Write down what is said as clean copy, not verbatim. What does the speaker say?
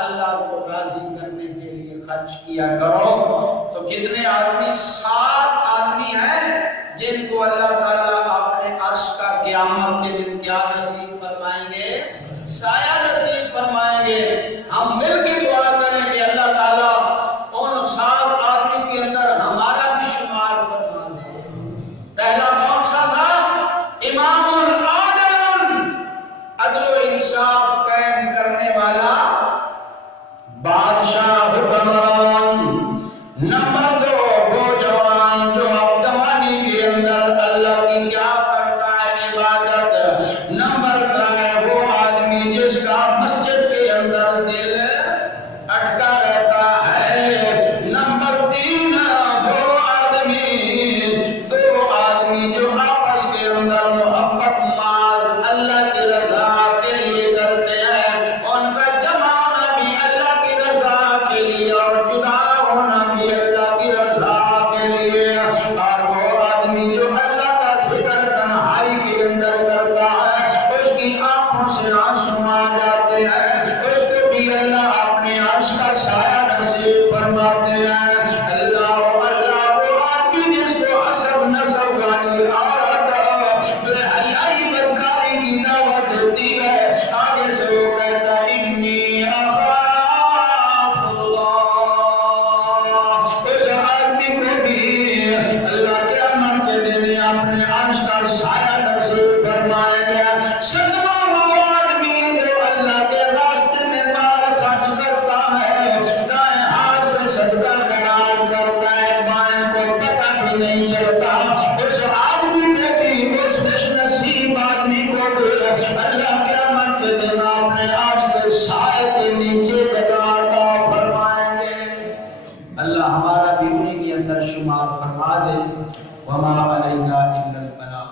اللہ کو راضی کرنے کے لیے خرچ کیا کرو. تو کتنے آدمی؟ 7 آدمی ہیں جن کو اللہ تعالیٰ اپنے عرش کا قیامت کے دن کیا نصیب فرمائیں گے؟ سایہ نصیب فرمائیں گے. ہم مل کے دعا کریں کہ اللہ تعالیٰ ان 7 آدمی کے اندر ہمارا بھی شمار فرما دے. پہلا کون سا تھا؟ امام العادل، عدل و انصاف قائم کرنے والا بادشاہ حکمران. نمبر 2 وہ جوان جو اپنی کے اندر اللہ کی کیا کرتا ہے؟ عبادت. نمبر 3 وہ آدمی جس کا مسجد کے اندر دل اٹکا رہتا ہے. نمبر 3 وہ آدمی، 2 آدمی جو آپس کے اندر محبت مال اللہ کی رضا کے لیے کرتے ہیں. ان کا جمع ہونا بھی اللہ کی رضا کے لیے اور جدا ہونا بھی اللہ کی رضا کے لیے. اور وہ آدمی جو اللہ کا ذکر تنہائی کے اندر کرتا ہے، اس کی آنکھوں سے آنسو آ جاتے ہیں، اس کو بھی اللہ اپنے عرش کا سایہ نصیب فرماتے ہیں. اللہ وہ آدمی جس کو حسب نسب والی عورت بے حیائی بدکاری کی دعوت دیتی ہے، آگے سے وہ کہتا ہے انی اخاف اللہ. اس آدمی کو بھی اللہ قیامت کے دن اپنے عرش کا سایہ نصیب فرمائے گا. 7واں وہ آدمی جو اللہ کے راستے میں مال خرچ کرتا ہے، دائیں ہاتھ سے صدقہ خیرات کرتا ہے، بائیں کو پتہ بھی نہیں چلتا. اس آدمی نے بھی، اس خوش نصیب آدمی کو بھی اللہ قیامت کے دن اپنے عرش کے سائے کے نیچے جگہ عطا فرمائیں گے. اللہ ہمارا بھی انہیں کے اندر شمار فرما دے. وما علینا الا البلاغ.